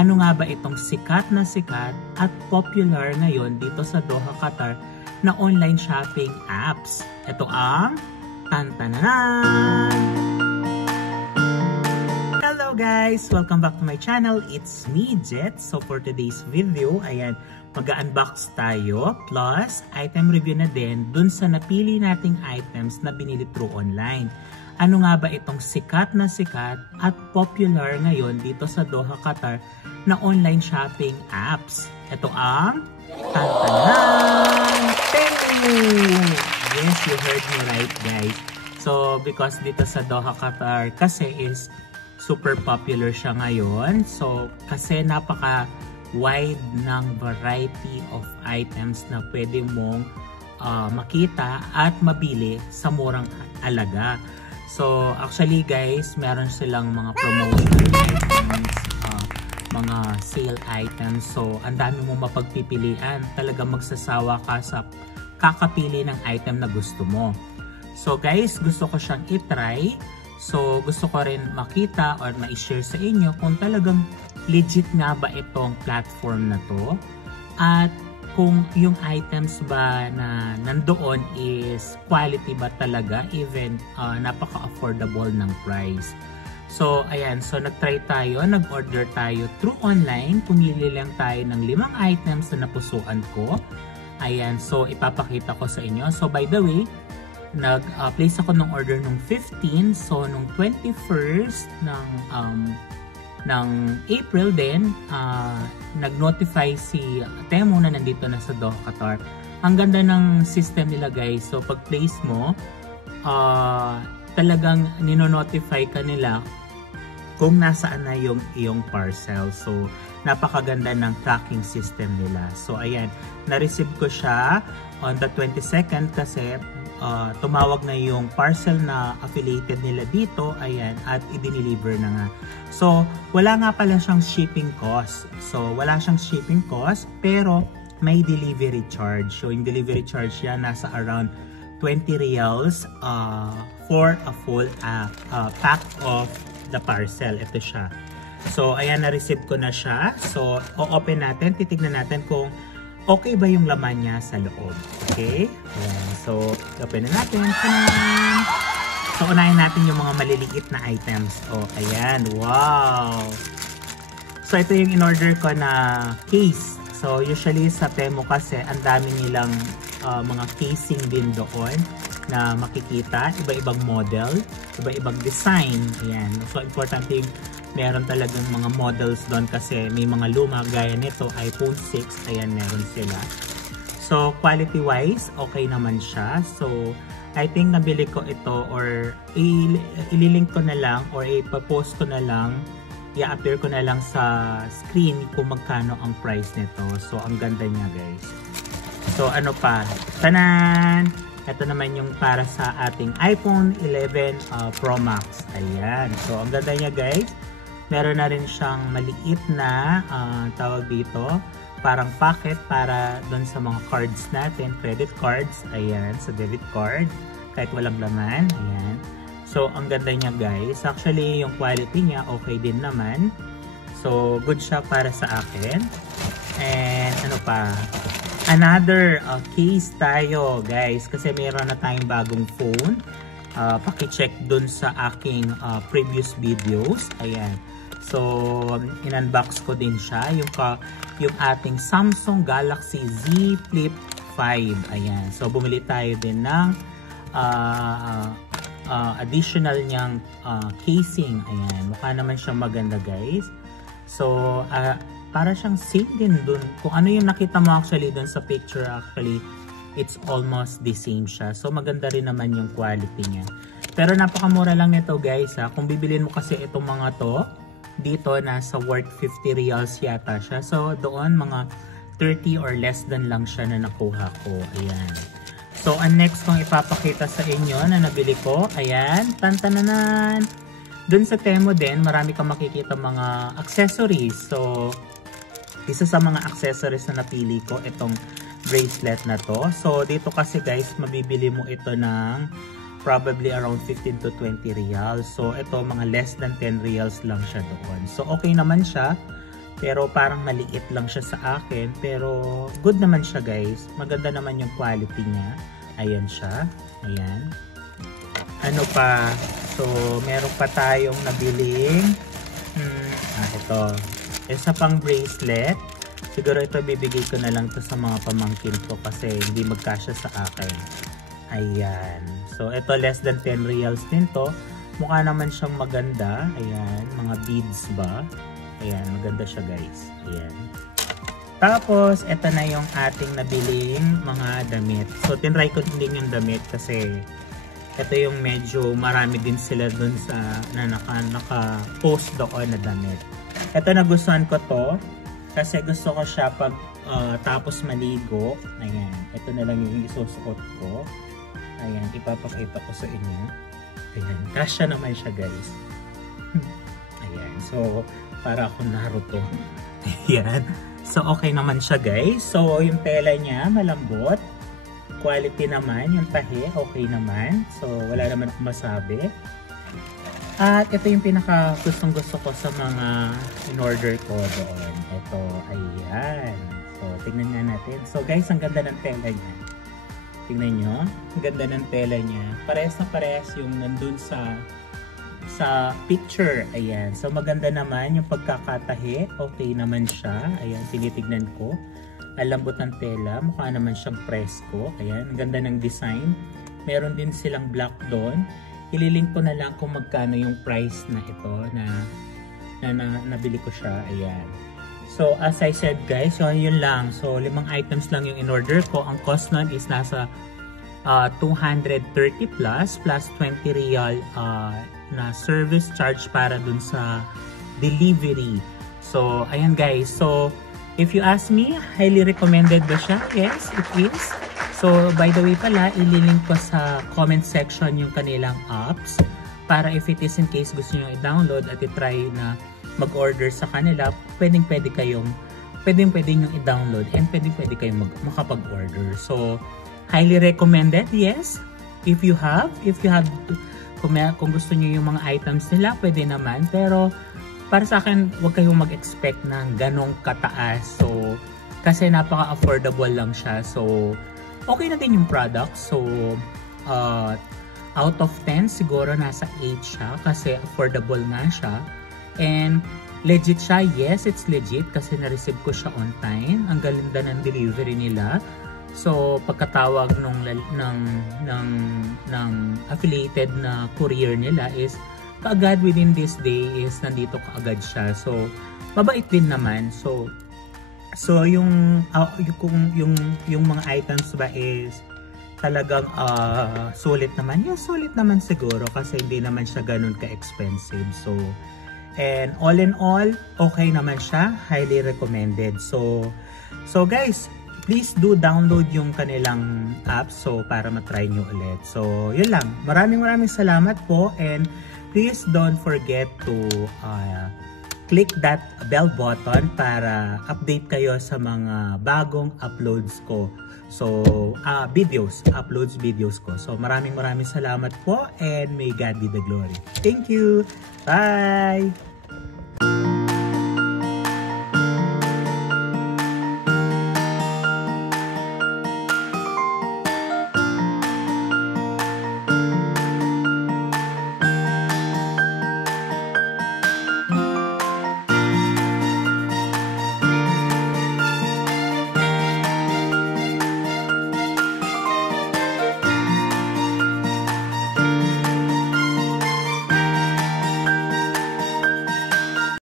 Ano nga ba itong sikat at popular ngayon dito sa Doha, Qatar na online shopping apps? Ito ang Tantananan! Hello guys! Welcome back to my channel. It's me, Jet. So for today's video, ayan, mag-unbox tayo plus item review na din dun sa napili nating items na binili through online. Ano nga ba itong sikat at popular ngayon dito sa Doha, Qatar na online shopping apps? Ito ang Tantananan! Yes, you heard me right guys. So because dito sa Doha, Qatar kasi is super popular siya ngayon. So kasi napaka wide ng variety of items na pwede mong makita at mabili sa murang alaga. So actually guys, meron silang mga promotional items, mga sale items. So ang dami mong mapagpipilian. Talagang magsasawa ka sa kakapili ng item na gusto mo. So guys, gusto ko siyang i-try. So gusto ko rin makita or ma-share sa inyo kung talagang legit nga ba itong platform na to. At kung yung items ba na nandoon is quality ba talaga, even napaka-affordable ng price. So ayan, so nag-try tayo, nag-order tayo through online. Pumili lang tayo ng 5 items na napusuan ko. Ayan, so ipapakita ko sa inyo. So by the way, nag-place ako ng order nung 15. So nung 21st ng April din, nag-notify si Temu na nandito na sa Doha, Qatar. Ang ganda ng system nila guys. So pag place mo, talagang nino-notify ka nila kung nasaan na yung iyong parcel. So napakaganda ng tracking system nila. So ayan, na-receive ko siya on the 22nd kasi tumawag na yung parcel na affiliated nila dito, ayan, at i-deliver na nga. So wala nga pala siyang shipping cost. So wala siyang shipping cost pero may delivery charge. So yung delivery charge yan nasa around 20 riyals for a full pack of the parcel. Ito siya. So ayan, na-receive ko na siya. So o-open natin, titignan natin kung okay ba yung laman niya sa loob. Okay? Ayan. So, open na natin. So, unahin natin yung mga maliliit na items. Oh, ayan. Wow! So, ito yung in-order ko na case. So, usually sa Temu kasi, ang dami nilang mga casing din doon na makikita. Iba-ibang model, iba-ibang design. Ayan. So, importante yung meron talagang mga models doon kasi may mga luma gaya nito, iPhone 6, ayan, meron sila. So quality wise, okay naman siya. So I think nabili ko ito or ililink ko na lang or ipapost ko na lang, i-appear ko na lang sa screen kung magkano ang price nito. So ang ganda niya guys. So ano pa? Tanan! Ito naman yung para sa ating iPhone 11 Pro Max. Ayan. So ang ganda niya guys. Meron na rin siyang maliit na tawag dito, parang packet para doon sa mga cards natin, credit cards, ayan, sa debit card, kahit walang laman, ayan. So, ang ganda niya guys. Actually, yung quality niya, okay din naman. So, good siya para sa akin. And, ano pa? Another case tayo guys, kasi meron na tayong bagong phone. Paki-check doon sa aking previous videos, ayan. So, in-unbox ko din siya, yung ating Samsung Galaxy Z Flip 5. Ayan. So, bumili tayo din ng additional niyang casing. Ayan. Mukha naman siyang maganda guys. So, para siyang same din dun. Kung ano yung nakita mo actually dun sa picture, actually, it's almost the same siya. So, maganda rin naman yung quality niya. Pero napakamura lang nito guys ha. Kung bibilin mo kasi itong mga to, dito nasa worth 50 riyals yata siya. So doon mga 30 or less than lang siya na nakuha ko. Ayan. So ang next kong ipapakita sa inyo na nabili ko, ayan, tantananan. Doon sa Temu din, marami kang makikita mga accessories. So isa sa mga accessories na napili ko, itong bracelet na to. So dito kasi guys, mabibili mo ito ng probably around 15 to 20 riyals. So ito mga less than 10 riyals lang siya doon. So okay naman siya. Pero parang maliit lang siya sa akin. Pero good naman siya guys. Maganda naman yung quality niya. Ayan siya. Ayan. Ano pa? So, meron pa tayong nabiling. Ito. Isa pang bracelet. Siguro ito bibigay ko na lang to sa mga pamangkin ko kasi hindi magkasya sa akin. Ayan. So, ito less than 10 reals din to. Mukha naman siyang maganda. Ayan. Mga beads ba? Ayan, maganda siya guys. Ayan. Tapos, ito na yung ating nabiling mga damit. So, tinry ko din yung damit kasi ito yung medyo marami din sila dun sa na naka-post doon na damit. Ito nagustuhan ko to kasi gusto ko siya pag tapos maligo. Ayan. Ito na lang yung isusuot ko. Ayan, ipapakita ko sa inyo. Ayan, kasya naman siya guys. Ayan, so para ako Naruto. Ayan. So, okay naman siya guys. So, yung tela niya, malambot. Quality naman. Yung tahi, okay naman. So, wala naman akong masabi. At ito yung pinaka gustong-gusto ko sa mga in-order ko doon. Ito, ayan. So, tingnan nga natin. So, guys, ang ganda ng tela niya. Tingnan nyo. Ang ganda ng tela niya. Parehas na parehas yung nandun sa picture. Ayan. So, maganda naman yung pagkakatahi. Okay naman siya. Ayan, tinitignan ko. Alambot ng tela. Mukha naman siyang presko. Ayan, ang ganda ng design. Meron din silang black doon. Ililink ko na lang kung magkano yung price na ito na nabili ko siya. Ayan. So, as I said guys, so yun lang. So, 5 items lang yung in-order ko. Ang cost nun is nasa 230 plus 20 real na service charge para dun sa delivery. So, ayan guys. So, if you ask me, highly recommended ba siya? Yes, it is. So, by the way pala, ililink ko sa comment section yung kanilang apps para if it is in case gusto nyo i-download at i-try na mag-order sa kanila, pwedeng nyo i-download and pwedeng kayong makapag-order. So, highly recommended, yes. If you have kung gusto niyo yung mga items nila, pwede naman. Pero, para sa akin, huwag kayong mag-expect ng ganong kataas. So, kasi napaka-affordable lang siya. So, okay na din yung product. So, out of 10, siguro nasa 8 siya. Kasi affordable nga siya. And, legit siya. Yes, it's legit. Kasi na-receive ko siya on time. Ang ganda ng delivery nila. So, pagkatawag ng affiliated na courier nila is kaagad within this day is nandito kaagad siya. So, mabait din naman. So yung mga items ba is talagang sulit naman. Yeah, sulit naman siguro kasi hindi naman siya ganun ka-expensive. So, and all in all, okay naman siya. Highly recommended. So guys, please do download yung kanilang app so para matry nyo ulit. So, yun lang. Maraming salamat po and please don't forget to click that bell button para update kayo sa mga bagong uploads ko. So, uploads videos ko. So, maraming salamat po and may God be the glory. Thank you! Bye!